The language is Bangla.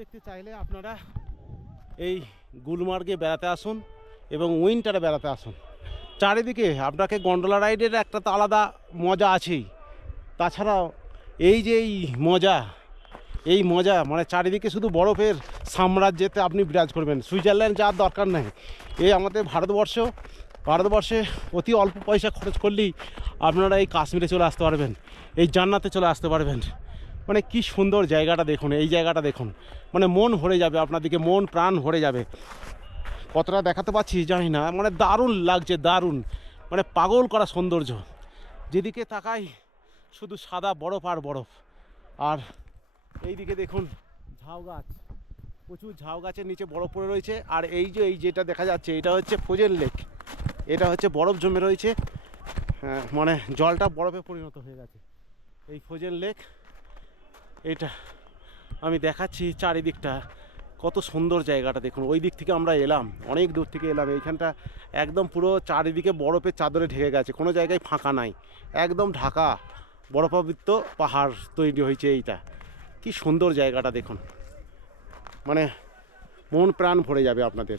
দেখতে চাইলে আপনারা এই গুলমার্গে বেড়াতে আসুন এবং উইন্টারে বেড়াতে আসুন। চারিদিকে আপনাকে গন্ডোলা রাইডের একটা তো আলাদা মজা আছেই, তাছাড়াও এই যে এই মজা মানে চারিদিকে শুধু বরফের সাম্রাজ্যেতে আপনি বিরাজ করবেন। সুইজারল্যান্ড যাওয়ার দরকার নেই, এই আমাদের ভারতবর্ষে অতি অল্প পয়সা খরচ করলেই আপনারা এই কাশ্মীরে চলে আসতে পারবেন, এই জান্নাতে চলে আসতে পারবেন। মানে কি সুন্দর জায়গাটা দেখুন, এই জায়গাটা দেখুন, মানে মন ভরে যাবে, আপনাদেরকে মন প্রাণ ভরে যাবে। কতটা দেখাতে পাচ্ছি জানি না, মানে দারুণ লাগছে, দারুণ, মানে পাগল করা সৌন্দর্য। যেদিকে তাকাই শুধু সাদা বরফ আর বরফ। আর এই দিকে দেখুন ঝাউ গাছ, প্রচুর ঝাউ গাছের নিচে বরফ পড়ে রয়েছে। আর এই যেটা দেখা যাচ্ছে এটা হচ্ছে ফ্রোজেন লেক, এটা হচ্ছে বরফ জমে রয়েছে, হ্যাঁ মানে জলটা বরফে পরিণত হয়ে গেছে। এই ফ্রোজেন লেক, এটা আমি দেখাচ্ছি চারিদিকটা কত সুন্দর জায়গাটা দেখুন। ওই দিক থেকে আমরা এলাম, অনেক দূর থেকে এলাম, এইখানটা একদম পুরো চারিদিকে বরফের চাদরে ঢেকে গেছে, কোনো জায়গায় ফাঁকা নাই, একদম ঢাকা বরফাবৃত পাহাড় তৈরি হয়েছে। এইটা কি সুন্দর জায়গাটা দেখুন, মানে মন প্রাণ ভরে যাবে আপনাদের।